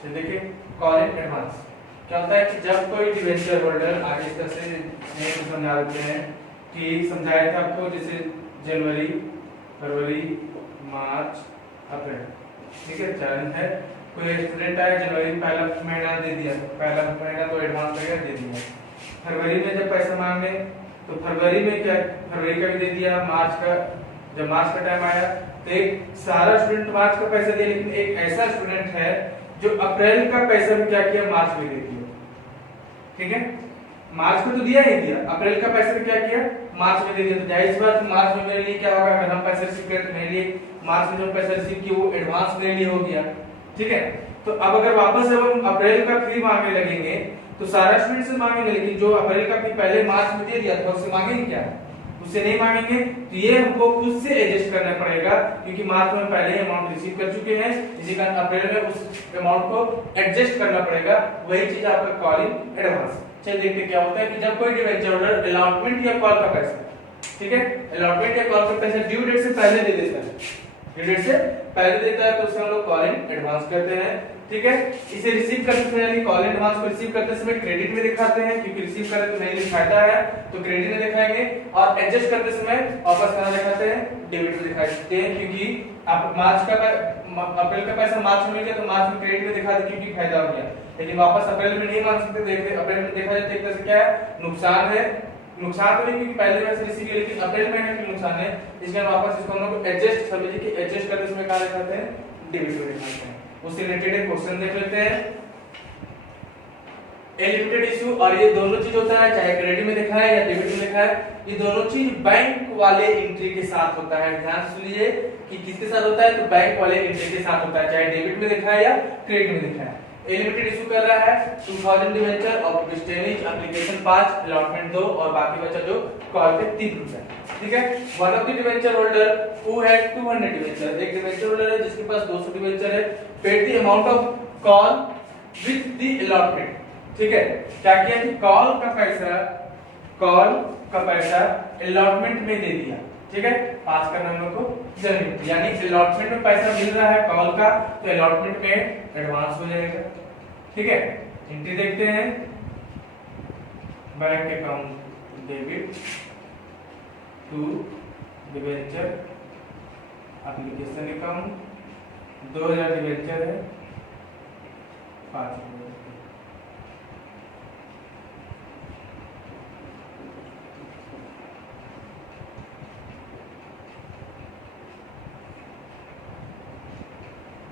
तो देखिए call in advance क्या होता है कि जब कोई डिवेंचर होल्डर आगे इस तरह से समझा देते हैं कि समझाया था आपको, जैसे जनवरी, फरवरी, मार्च, अप्रैल, ठीक है, चरण है। कोई स्टूडेंट आया जनवरी में पहला महीना दे दिया, पहला महीना तो एडवांस वगैरह दे दिया। फरवरी में जब पैसा मांगे तो फरवरी में क्या, फरवरी का भी दे दिया। मार्च का, जब मार्च का टाइम आया तो एक सारा स्टूडेंट मार्च का पैसा दिया, लेकिन एक ऐसा स्टूडेंट है जो अप्रैल का पैसा भी क्या किया, मार्च में दे दिया। ठीक है, मार्च में तो दिया ही दिया, अप्रैल का पैसा भी क्या किया, मार्च में दे दिया। तो जाहिर सी बात मार्च में मेरे लिए क्या होगा, अगर हम पैसा रिसीव करें तो मेरे लिए मार्च में जो पैसा रिसीव किया वो एडवांस मेरे लिए हो गया। ठीक है, तो अब अगर वापस जब हम अप्रैल का फी मांगने लगेंगे तो सारा स्टूडेंट से मांगेंगे, लेकिन जो अप्रैल का फी पहले मार्च में दे दिया था उससे मांगेंगे क्या, उससे नहीं मांगेंगे। तो ये हमको खुद से एडजस्ट करना पड़ेगा, क्योंकि मार्च में पहले ही अमाउंट रिसीव कर चुके हैं, इसी कारण अप्रैल में उस अमाउंट को एडजस्ट करना पड़ेगा। वही चीज आपका कॉलिंग एडवांस। चलिए देखते क्या होता है कि जब कोई डिवेंचर होल्डर अलॉटमेंट या कॉल का पैसा, ठीक है, अलॉटमेंट या कॉल का पैसा ड्यू डेट से पहले दे देता है, ड्यू डेट से पहले देता है, तो उसे हम लोग कॉलिंग एडवांस करते हैं। ठीक है, इसे रिसीव करते समय यानी कॉल एडवांस को रिसीव करते समय क्रेडिट में दिखाते हैं, क्योंकि रिसीव करें तो नहीं फायदा है तो क्रेडिट में दिखाएंगे, और एडजस्ट करते समय वापस कहां दिखाते हैं, डेबिट में दिखा सकते हैं, क्योंकि आप मार्च का अप्रैल का पैसा मार्च में मिल गया तो मार्च में क्रेडिट में दिखा दे क्योंकि फायदा हो गया, लेकिन वापस अप्रैल में नहीं मांग सकते। देखिए अप्रैल में देखा जाए तो एक तरह से क्या है, नुकसान है, नुकसान तो नहीं क्योंकि पहले वैसे रिसीव किया, लेकिन अप्रैल महीने में नुकसान है, इसलिए वापस इसको हम लोग एडजस्ट समझिए कि एडजस्ट करते समय कहां दिखाते हैं, डेबिट में दिखाते हैं। उससे रिलेटेड एक क्वेश्चन देख लेते हैं, ए लिमिटेड इशू, और ये दोनों चीज होता है, चाहे क्रेडिट में लिखा है या डेबिट में लिखा है, ये दोनों चीज बैंक वाले एंट्री के साथ होता है। ध्यान से सुनिए कि किसके साथ होता है, तो बैंक वाले एंट्री के साथ होता है, चाहे डेबिट में लिखा है या क्रेडिट में लिखा है। ए लिमिटेड इशू कर रहा है 2000 डिवेंचर और प्रेस्टेज एप्लीकेशन 5, अलॉटमेंट 2 और बाकी बचा जो कॉल पे 3 रुपए। ठीक है, one of the debenture holder who had 200 debenture, एक डिवेंचर होल्डर है जिसके पास 200 डिवेंचर है, paid the amount of call with the allotment. ठीक है, क्या किया कि कॉल का पैसा अलॉटमेंट में दे दिया। ठीक है, पास करना हम लोग को जरूरी, यानी अलॉटमेंट में पैसा मिल रहा है कॉल का तो अलॉटमेंट में एडवांस हो जाएगा। ठीक है, एंट्री देखते हैं, bank account debit to debenture application account 2000 debenture है 5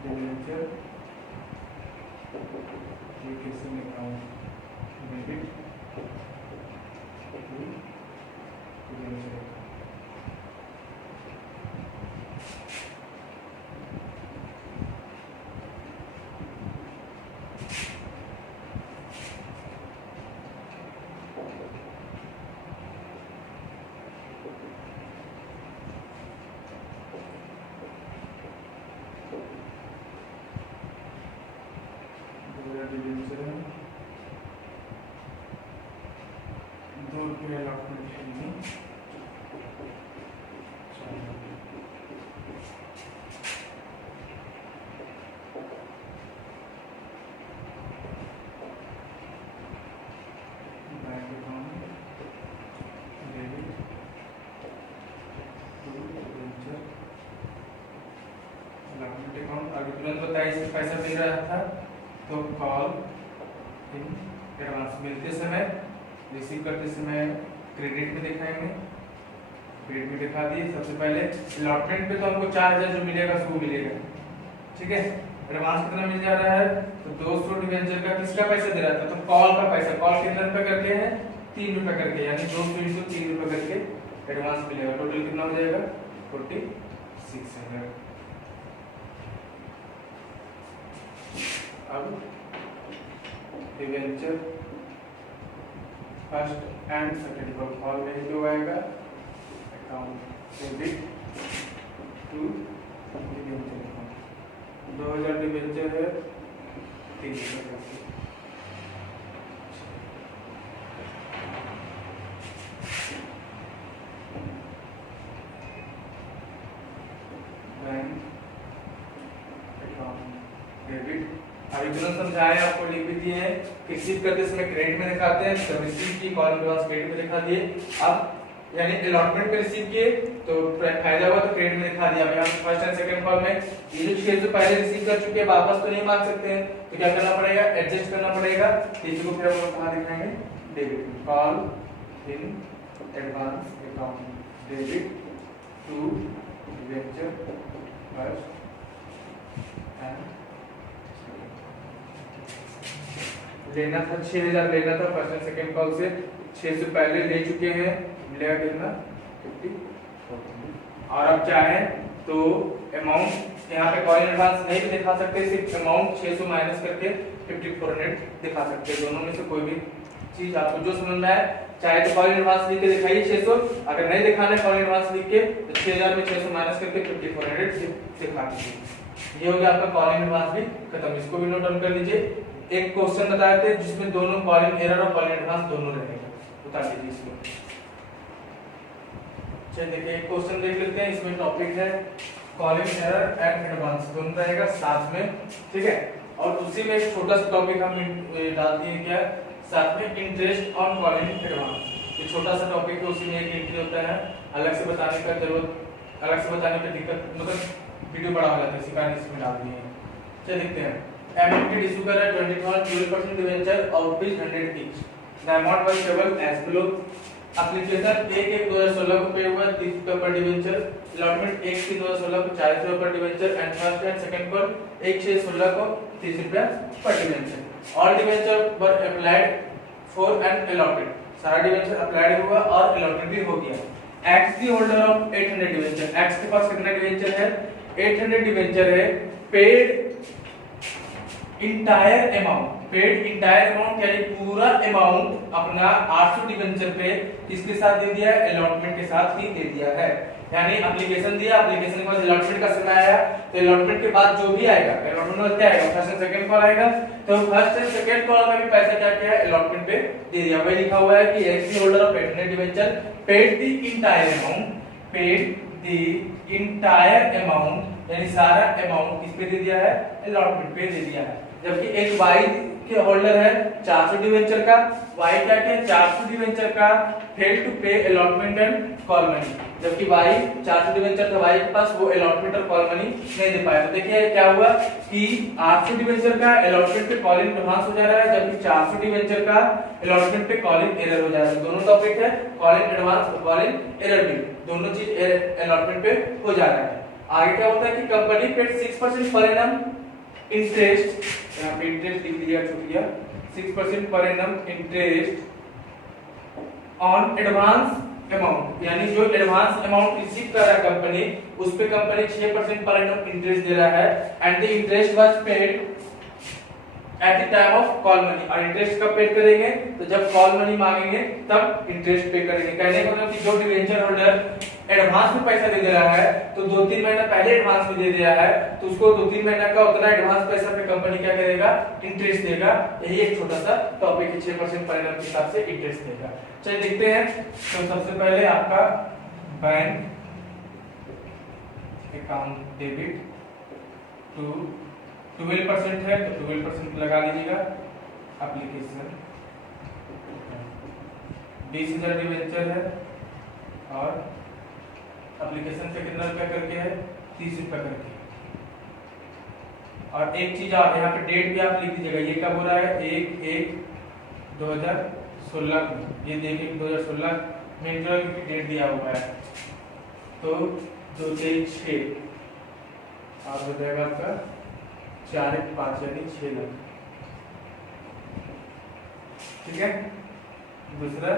debenture application account debit to debenture. तुरंत बताइए इससे पैसा मिल रहा था तो कॉल एडवांस मिलते समय, रिसीव करते समय क्रेडिट में दिखाएंगे, क्रेडिट में दिखा दिए। सबसे पहले अलॉटमेंट पे तो हमको 4000 जो मिलेगा वो मिलेगा। ठीक है, एडवांस कितना मिल जा रहा है, तो 200 डिवेंचर का किसका पैसा दे रहा था, तो कॉल का पैसा। कॉल कितने रुपए करके है, 3 रुपए करके, यानी 200 × 3 रुपए करके एडवांस मिलेगा। टोटल कितना हो जाएगा, 4600। अब डिवेंचर फर्स्ट एंड सेकंड को कॉल में जो आएगा account debit to debenture account 2000 debenture है 3 रुपए। Bank account debit, I original समझाए आपको लिख भी दिए हैं, रिसीव करते समय क्रेडिट में दिखाते हैं, तो रिसीव की कॉल एडवांस क्रेडिट में दिखा दिए। अब यानी अलॉटमेंट पे रिसीव किए तो फायदा हुआ तो क्रेडिट में दिखा दिया। अब यहाँ फर्स्ट एंड सेकंड कॉल में ये जो 600 पहले रिसीव कर चुके हैं वापस तो नहीं मांग सकते हैं, तो क्या करना पड़ेगा, एडजस्ट करना पड़ेगा। इसी को फिर हम लोग कहां दिखाएंगे, debit call in advance account debit to debenture first and लेना था 6000 लेना था फर्स्ट एंड सेकंड कॉल से, 600 पहले ले चुके हैं, मिलेगा कितना 50। और अब चाहे तो अमाउंट यहाँ पे कॉल एडवांस नहीं भी दिखा सकते, सिर्फ अमाउंट 600 माइनस करके 5400 दिखा सकते हैं। दोनों में से कोई भी चीज आपको जो समझ में आए, चाहे तो कॉल एडवांस लिख के दिखाइए 600, अगर नहीं दिखाना है कॉल एडवांस लिख के तो 6000 में 600 माइनस करके 5400 दिखा दीजिए। ये हो गया आपका कॉल एडवांस भी खत्म। इसको भी नोट डाउन कर लीजिए। एक क्वेश्चन बताए थे जिसमें दोनों कॉलिंग एरर और कॉलिंग एडवांस दोनों रहेगा, बता दीजिए इसको। चलिए देखिए एक क्वेश्चन देख लेते हैं, इसमें टॉपिक है कॉलिंग एरर एंड एडवांस दोनों रहेगा साथ में, ठीक है। और उसी में एक छोटा सा टॉपिक हम डाल दिए क्या साथ में, इंटरेस्ट ऑन कॉलिंग एडवांस। ये छोटा सा टॉपिक है, उसी में एक एंट्री होता है, अलग से बताने का जरूरत, अलग से बताने की दिक्कत, मतलब वीडियो बड़ा हो जाता है, इसी कारण इसमें डाल दिए हैं। चलिए देखते हैं। Amendment issue कर रहा है 12% डिवेंचर और ₹100 each. The amount was payable as below. Application 1/1/2016 को पे हुआ 30 रुपए पर डिवेंचर, अलॉटमेंट 1/3/2016 को 40 रुपए पर debenture and first and second पर 1/6/16 को 30 रुपए पर debenture. All debenture were applied for and allotted, सारा डिवेंचर अप्लाइड हुआ और अलॉटेड भी हो गया। X the holder of 800 debenture, x के पास कितना डिवेंचर है, 800 डिवेंचर है। Paid entire amount, paid entire amount यानी पूरा अमाउंट अपना 800 डिवेंचर पे किसके साथ दे दिया है, अलॉटमेंट के साथ ही दे दिया है। यानी एप्लीकेशन दिया, एप्लीकेशन के बाद अलॉटमेंट का समय आया, तो अलॉटमेंट के बाद जो भी आएगा, अलॉटमेंट में क्या आएगा, फर्स्ट एंड सेकंड कॉल आएगा, तो फर्स्ट एंड सेकंड कॉल में भी पैसा क्या किया है, अलॉटमेंट पे दे दिया। वही लिखा हुआ है कि x holder of 800 debenture paid the entire amount, paid the entire amount यानी सारा अमाउंट किस पे दे दिया है, अलॉटमेंट पे दे दिया है। जबकि एक वाई के होल्डर है 400 डिवेंचर का, वाई क्या है 400 डिवेंचर का फेल टू पे अलॉटमेंट एंड कॉल मनी, जबकि वाई 400 डिवेंचर था वाई के पास, वो अलॉटमेंट और कॉल मनी नहीं दे पाया। तो देखिए क्या हुआ कि 800 डिवेंचर का अलॉटमेंट पे कॉलिंग एडवांस हो जा रहा है, जबकि 400 डिवेंचर का अलॉटमेंट पे कॉलिंग एरर हो जा रहा है। दोनों टॉपिक है कॉलिंग एडवांस और कॉलिंग एरर भी, दोनों चीज अलॉटमेंट पे हो जा रहा है। आगे क्या होता है कि company paid 6% per annum interest, यहाँ पे इंटरेस्ट लिख दिया छूट गया, 6% per annum interest on advance amount, यानी जो एडवांस अमाउंट रिसीव कर रहा है कंपनी, उस पे कंपनी 6% पर एनम इंटरेस्ट दे रहा है and the interest was paid at the time of call money. और इंटरेस्ट कब पे करेंगे, तो जब कॉल मनी मांगेंगे तब इंटरेस्ट पे करेंगे। कहने का मतलब कि जो डिवेंचर होल्डर एडवांस में पैसा दे रहा है, तो 2-3 महीना पहले एडवांस में दे दिया है, तो उसको 2-3 महीना का उतना एडवांस पैसा पे कंपनी क्या करेगा, इंटरेस्ट देगा। यही एक छोटा सा टॉपिक है, 6% पर एनम के हिसाब से इंटरेस्ट देगा। चलिए देखते हैं। तो सबसे पहले आपका बैंक अकाउंट डेबिट टू 12% है, तो 12% लगा लीजिएगा। एप्लीकेशन 20,000 डिवेंचर है और एप्लीकेशन पे कितना रुपया करके है, 30 रुपया करके। और एक चीज आप यहाँ पे डेट भी आप लिख दीजिएगा, ये कब हो रहा है, 1/1/2016 को। ये देखिए 2016 में इंटरव्यू की डेट दिया हुआ है, तो 2/6 और हो जाएगा आपका 4/5 यानी 6 लाख, ठीक है। दूसरा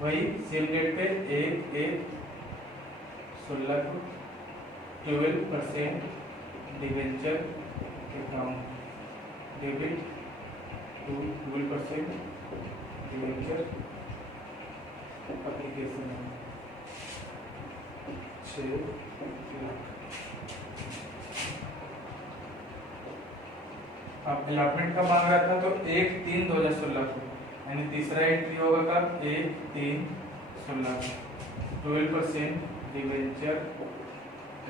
वही सेम डेट पे 1/1/16 को 12% debenture account debit to 12% debenture application 6 lakh. अब अलॉटमेंट का मांग रहा था, तो 1/3/2016 को, यानी तीसरा एंट्री होगा कब, 1/3/16 को 12% debenture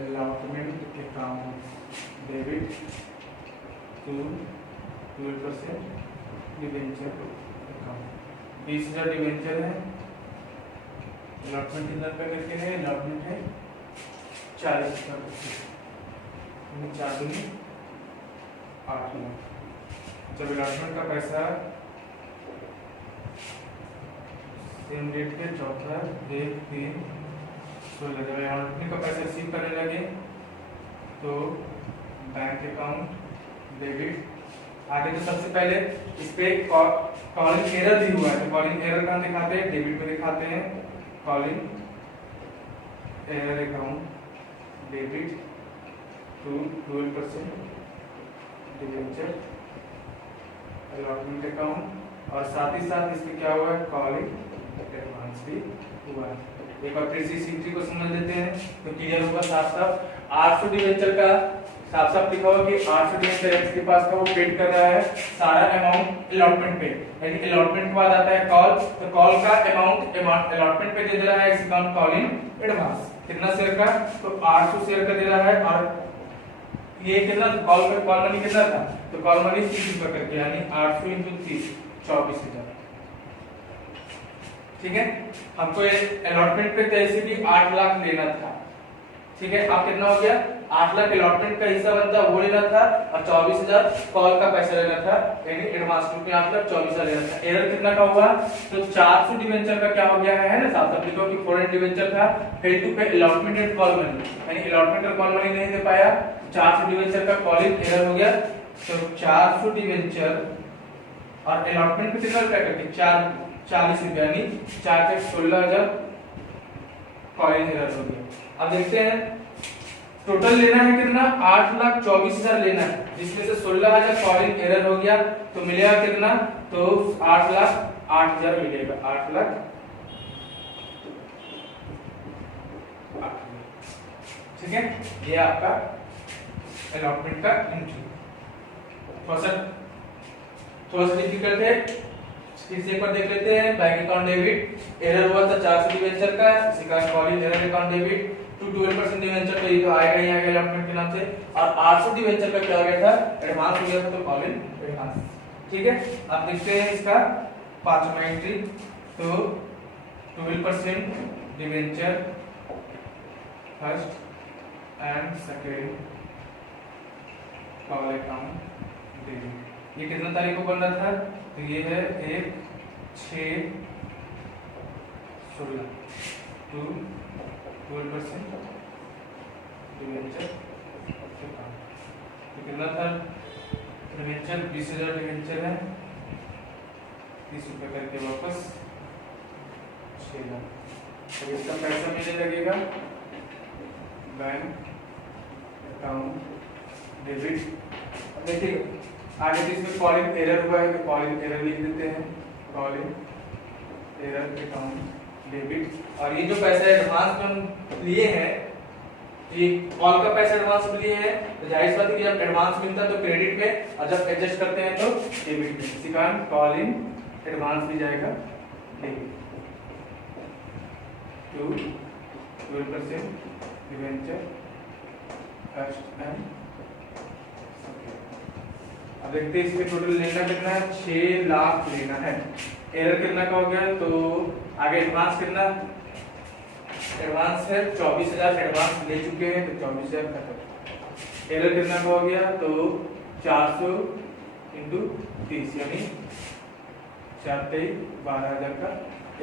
allotment account debit to 12% debenture account. 20,000 debenture है, अलॉटमेंट कितना रुपये करके है, अलॉटमेंट है 40,000 रुपये, 4 दूनी 8 लाख। जब अलॉटमेंट का पैसा सेम डेट पे 4/1/3/16 जब अलॉटमेंट का पैसा रिसीव करने लगे तो बैंक अकाउंट डेबिट। आगे तो सबसे पहले इस पे कॉलिंग एरर भी हुआ है, तो कॉलिंग एरर कहाँ दिखाते हैं, डेबिट में दिखाते हैं। Calls in arrear account debit to 12% debenture allotment account, और साथ ही साथ इसमें क्या हुआ है, कॉलिंग एडवांस भी हुआ है। एक बार फिर से सीटी को समझ लेते हैं तो क्लियर होगा साफ साफ। 800 डिवेंचर का साफ साफ लिखा हुआ कि 800 डिवेंचर एक्स के पास का वो पेड कर रहा है सारा अमाउंट अलॉटमेंट पे, यानी अलॉटमेंट के बाद आता है कॉल, तो कॉल का अमाउंट अलॉटमेंट पे दे दे रहा है एक्स अकाउंट कॉलिंग एडवांस। कितना शेयर का, तो 800 शेयर का दे रहा है, और ये कितना कॉल मनी कितना था, तो कॉल मनी 30 रुपए करके, यानी 800 × 30 24,000। ठीक है, हमको अलॉटमेंट पे तैसे भी 8 लाख लेना था। ठीक है, अब कितना हो गया, 8 लाख अलॉटमेंट का हिस्सा बनता वो लेना था, और 24,000 कॉल का पैसा लेना था, यानी एडवांस रूप में 8 लाख 24,000 लेना था। एरर कितना का हुआ, तो 400 डिवेंचर का क्या हो गया है ना, साफ साफ लिखो कि फॉरेन डिवेंचर था, फेल टू पे अलॉटमेंट एंड कॉल मनी, यानी अलॉटमेंट और कॉल मनी नहीं दे पाया। 400 डिवेंचर का कॉलिंग एरर हो गया, तो 400 डिवेंचर और अलॉटमेंट पे कितना रुपया करके 40 रुपया, यानी 4 के 16,000 कॉलिंग एरर हो गया। अब देखते हैं टोटल लेना है कितना, 8,24,000 लेना है, जिसमें से 16,000 कॉलिंग एरर हो गया, तो मिलेगा कितना, तो 8,08,000 मिलेगा, 8,08,000। ठीक है, ये आपका अलॉटमेंट का एंट्री। थोड़ा सा डिफिकल्ट है, फिर से एक बार देख लेते हैं। बैंक अकाउंट डेबिट एरर हुआ था 400 डिवेंचर का, इसी का calls in arrear account debit to 12% debenture, तो ये तो आएगा ही आएगा अलॉटमेंट के नाम से। और 800 डिवेंचर का क्या हो गया था, एडवांस हो गया था, तो कॉलिंग एडवांस। ठीक है, अब देखते हैं इसका 5वां एंट्री, तो 12% debenture first and second call account debit. ये कितना तारीख को बन रहा था, तो ये है 1/6/16 टू 12% डिवेंचर अकाउंट। तो कितना था डिवेंचर, 20,000 डिवेंचर है, 30 रुपए करके वापस 6 लाख। तो इसका पैसा मिलने लगेगा बैंक अकाउंट डेबिट। अब देखिए आगे तो इसमें कॉलिंग एरर हुआ है, तो कॉलिंग एरर लिख देते हैं, कॉलिंग एरर अकाउंट डेबिट। और ये जो पैसा एडवांस में हम लिए हैं, ये कॉल का पैसा एडवांस में लिए हैं, तो जाहिर सी बात है कि जब एडवांस मिलता है तो क्रेडिट में, और जब एडजस्ट करते हैं तो डेबिट में। इसी कारण कॉलिंग एडवांस भी जाएगा debit to 12% debenture first and. अब देखते हैं इसमें टोटल लेना कितना है, 6 लाख लेना है। एरर कितना का हो गया, तो आगे एडवांस कितना, एडवांस है 24,000 एडवांस ले चुके हैं, तो 24,000 खत्म। एरर कितना का हो गया, तो 400 × 30, यानी 4/12,000 का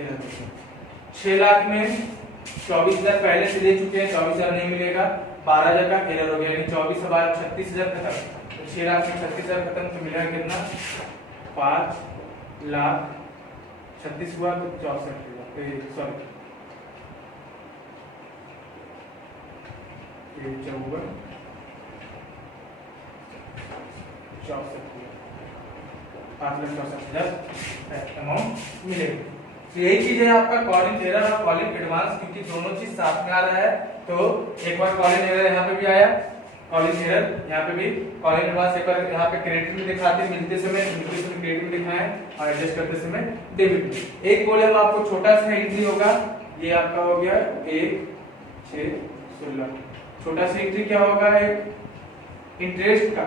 एरर हो गया। 6 लाख में 24,000 पहले से ले चुके हैं, 24,000 नहीं मिलेगा, 12,000 का एरर हो गया, यानी 24 बार 36,000 खत्म। 6 लाख में 36,000 खत्म, तो मिलेगा कितना, 5 लाख 36 हुआ, तो 64, सॉरी 54 5,64,000 अमाउंट मिलेगा। तो यही चीज है आपका कॉलिंग एरर और कॉलिंग एडवांस, क्योंकि दोनों चीज साथ में आ रहा है। तो एक बार कॉलिंग एरर यहाँ पे भी आया, कॉलिंग एरर यहाँ पे भी, कॉलिंग एडवांस एक बार यहाँ पे क्रेडिट में दिखाते, मिलते समय क्रेडिट में दिखाएं और एडजस्ट करते समय डेबिट में। एक बोले हम आपको छोटा सा एंट्री होगा, ये आपका हो गया 1/6/16। छोटा सा एंट्री क्या होगा, एक इंटरेस्ट का,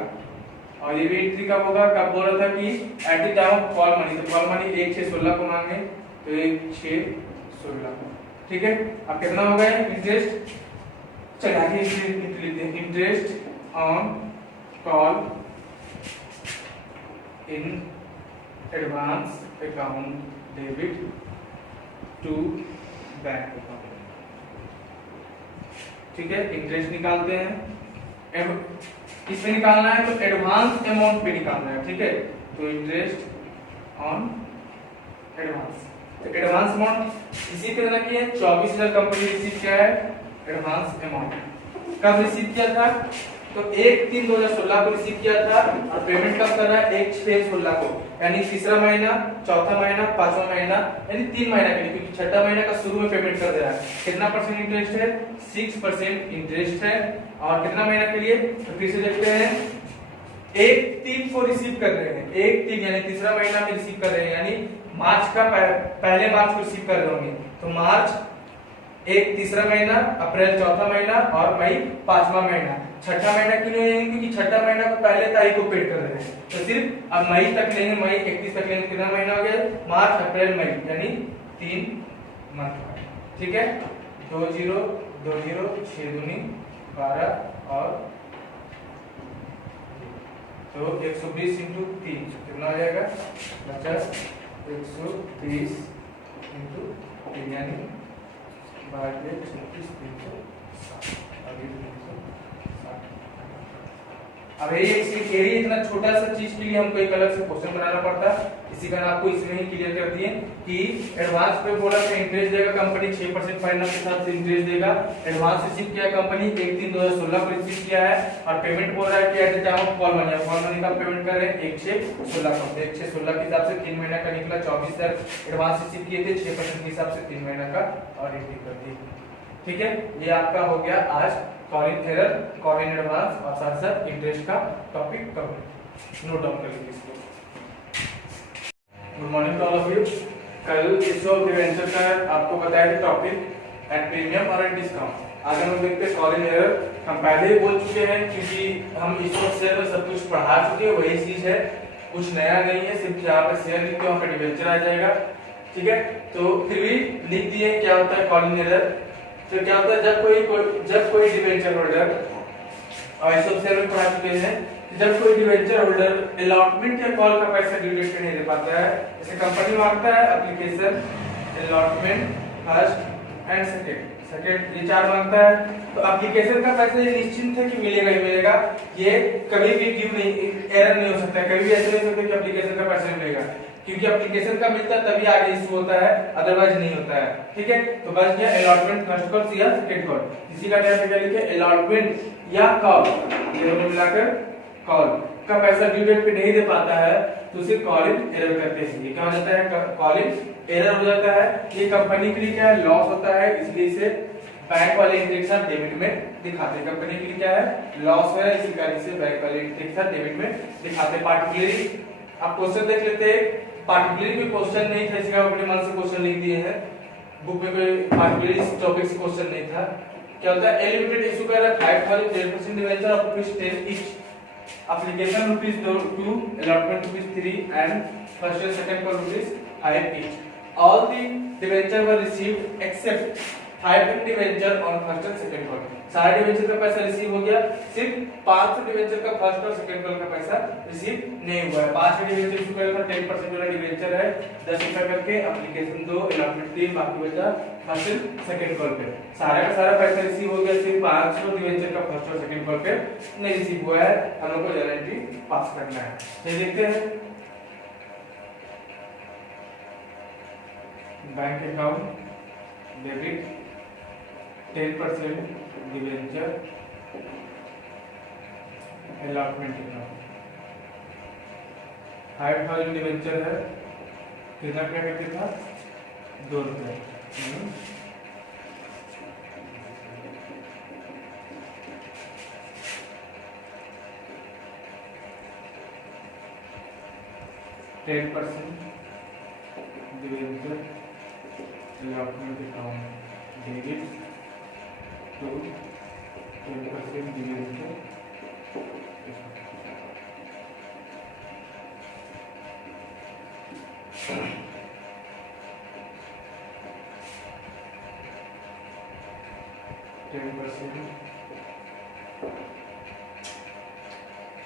और ये भी एंट्री कब होगा, कब बोल रहा था कि at the time of call money, तो कॉल मनी 1 6 16 को मांगे तो 1 6 16। ठीक है, अब कितना हो गया इंटरेस्ट, चलिए आगे लिख लेते हैं, interest on call in advance account debit to bank account. ठीक है, इंटरेस्ट निकालते हैं, इसमें निकालना है तो एडवांस अमाउंट पे निकालना है। ठीक है, तो इंटरेस्ट ऑन एडवांस, तो एडवांस अमाउंट रिसीव कितना किया, 24,000 कंपनी रिसीव किया है एडवांस अमाउंट। कब रिसीव किया था, तो 1/3/2016 को रिसीव किया था और पेमेंट कब कर रहा है, 1/6/16 को, यानी तीसरा महीना, चौथा महीना, पांचवा महीना, यानी 3 महीना के लिए, क्योंकि छठा महीना का शुरू में पेमेंट कर दे रहा है। कितना परसेंट इंटरेस्ट है, 6% इंटरेस्ट है। और कितना महीना के लिए, तो फिर से देखते हैं, 1/3 को रिसीव कर रहे हैं, 1/3 यानी तीसरा महीना में रिसीव कर रहे हैं, यानी मार्च का पहले मार्च को रिसीव कर रहे होंगे, तो मार्च एक तीसरा महीना, अप्रैल चौथा महीना और मई पांचवा महीना। छठा महीना क्यों लेंगे, क्योंकि छठा महीना को पहले तारीख को पेड कर रहे हैं, तो सिर्फ अब मई तक लेंगे, मई 31 तक लेंगे। कितना महीना हो गया, मार्च अप्रैल मई, यानी 3 मंथ। ठीक है, 2 0 2 0 6 दूनी 12 और तो 120 इंटू 3 कितना हो जाएगा 50, 120 इंटू 3 यानी 22 36 360। अब ये इतना छोटा सा चीज के लिए हमको एक अलग से क्वेश्चन बनाना पड़ता, इसी कारण आपको इसमें ही क्लियर कर दिए कि एडवांस पे बोला तो इंटरेस्ट देगा कंपनी 6% फाइनल के साथ इंटरेस्ट देगा। एडवांस रिसीव किया कंपनी 1/3/2016 को रिसीव किया है और पेमेंट बोल रहा है कि at the time of call money का पेमेंट कर रहे हैं 1/6/16 को। 1/6/16 के हिसाब से 3 महीना का निकला, 24,000 एडवांस रिसीव किए थे, 6% के हिसाब से 3 महीना का और एंट्री कर दी। ठीक है, ये आपका हो गया आज call in error, call in advance और साथ साथ इंटरेस्ट का टॉपिक कवर। नोट डाउन कर लीजिए इसको। Good morning to all of you. कल इशू ऑफ डिवेंचर का आपको बताया था टॉपिक एट प्रीमियम और एट डिस्काउंट। आज हम देखते हैं कॉल इन एरर। हम पहले ही बोल चुके हैं क्योंकि हम इशू ऑफ शेयर में सब कुछ पढ़ा चुके हैं, वही चीज है, कुछ नया नहीं है, सिर्फ यहाँ पे शेयर लिख के वहाँ पे डिवेंचर आ जाएगा। ठीक है, तो फिर भी लिख दिए क्या होता है कॉल इन एरर। तो क्या होता है, जब कोई डिवेंचर होल्डर, और इस शेयर में पढ़ा चुके हैं, जब कोई डिवेंचर होल्डर अलॉटमेंट या कॉल का पैसा ड्यू डेट पे नहीं दे पाता है, जैसे कंपनी मांगता है application allotment first and second ये 4 मांगता है, तो एप्लीकेशन का पैसा ये निश्चिंत है कि मिलेगा ही मिलेगा, ये कभी भी ड्यू नहीं, एरर नहीं हो सकता, कभी भी ऐसा नहीं हो सकता कि एप्लीकेशन का पैसा मिलेगा, क्योंकि एप्लीकेशन का मिलता है तभी आगे इशू होता है, अदरवाइज नहीं होता है। ठीक है, तो बस ये अलॉटमेंट फर्स्ट कॉल या सेकंड कॉल, इसी का क्या लिखे अलॉटमेंट या कॉल, ये दोनों मिलाकर कॉल का पैसा ड्यू डेट पे नहीं दे पाता है तो उसे कॉल इन एरर कहते हैं। ये क्या हो जाता है, कॉल इन एरर हो जाता है। ये कंपनी के लिए क्या है, लॉस होता है, इसलिए इसे बैंक वाले एंट्री के साथ डेबिट में दिखाते हैं। कंपनी के लिए क्या है, लॉस है, इसी कारण से बैंक वाले एंट्री के साथ डेबिट में दिखाते हैं। पार्टिकुलरली आप क्वेश्चन देख लेते हैं, पार्टिकुलरली कोई क्वेश्चन नहीं था, इसका अपने मन से क्वेश्चन लिख दिए हैं, बुक में कोई पार्टिकुलरली इस टॉपिक से क्वेश्चन नहीं था। क्या होता है, लिमिटेड इशू कर रहा है 5,000 10% debenture of ₹10 each, application ₹2, allotment ₹3 and first and second call ₹5 each. All the debenture were received except 5 debenture on first and second call. सारे डिवेंचर का पैसा रिसीव हो गया, सिर्फ 5 डिवेंचर का फर्स्ट और सेकंड कॉल का पैसा रिसीव नहीं हुआ है। 5 डिवेंचर इशू करा था, 10% वाला डिवेंचर है, 10 रुपए करके, एप्लीकेशन 2, अलॉटमेंट 3, बाकी बचा फर्स्ट एंड सेकंड कॉल पे। सारा का सारा पैसा रिसीव हो गया, सिर्फ 5 डिवेंचर का फर्स्ट और सेकंड कॉल पे नहीं रिसीव हुआ है, हम लोग को गारंटी पास करना है। ये देखते हैं bank account debit 10% debenture allotment account 5,000 debenture है, कितना क्या करते था ₹2। 10% debenture allotment account debit to 10% debenture 10%।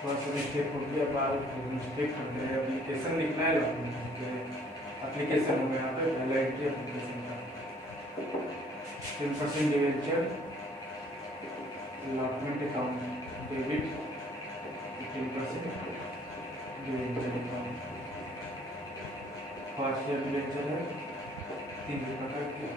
थोड़ा सा मिस्टेक हो गया, बार मिस्टेक कर दिया। एप्लीकेशन लिखना है, एप्लीकेशन हो गया यहाँ पे पहला एंट्री एप्लीकेशन का। 10% debenture allotment account debit 10% debenture account 5,000 debenture है 3 रुपये का।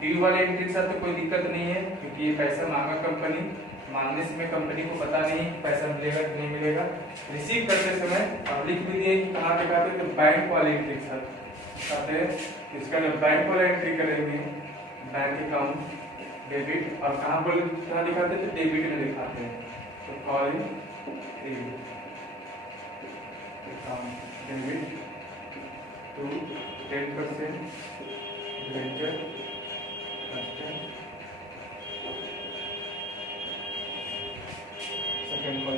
ड्यू वाले एंट्री के साथ तो कोई दिक्कत नहीं है, क्योंकि ये पैसा मांगा कंपनी, मांगने से कंपनी को पता नहीं पैसा मिलेगा कि नहीं मिलेगा। रिसीव करते समय आप लिख भी दिए कि कहाँ दिखाते, तो बैंक वाले एंट्री के साथ आते हैं। इसका जब बैंक वाला एंट्री करेंगे, बैंक अकाउंट डेबिट, और कहाँ दिखाते हैं, तो डेबिट में दिखाते हैं। तो calling account debit to 10% debenture second call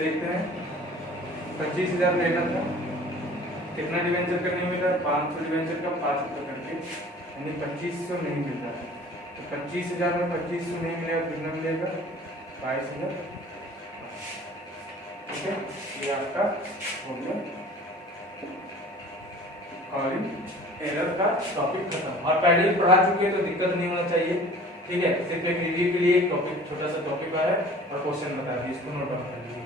देखते हैं। 25,000 लेना था, कितना डिवेंचर करने मिल रहा है, 500 डिवेंचर का 5 रुपये करके, यानी 2500 नहीं मिल रहा है। तो 25,000 में 2500 नहीं मिलेगा, कितना मिलेगा, 22,000। ठीक है, ये आपका हो गया कॉलिंग एरर का टॉपिक खत्म। और पहले ही पढ़ा चुके हैं तो दिक्कत नहीं होना चाहिए। ठीक है, सिर्फ एक रिव्यू के लिए एक टॉपिक, छोटा सा टॉपिक आया और क्वेश्चन बता दिए, इसको नोट डाउन कर लीजिए।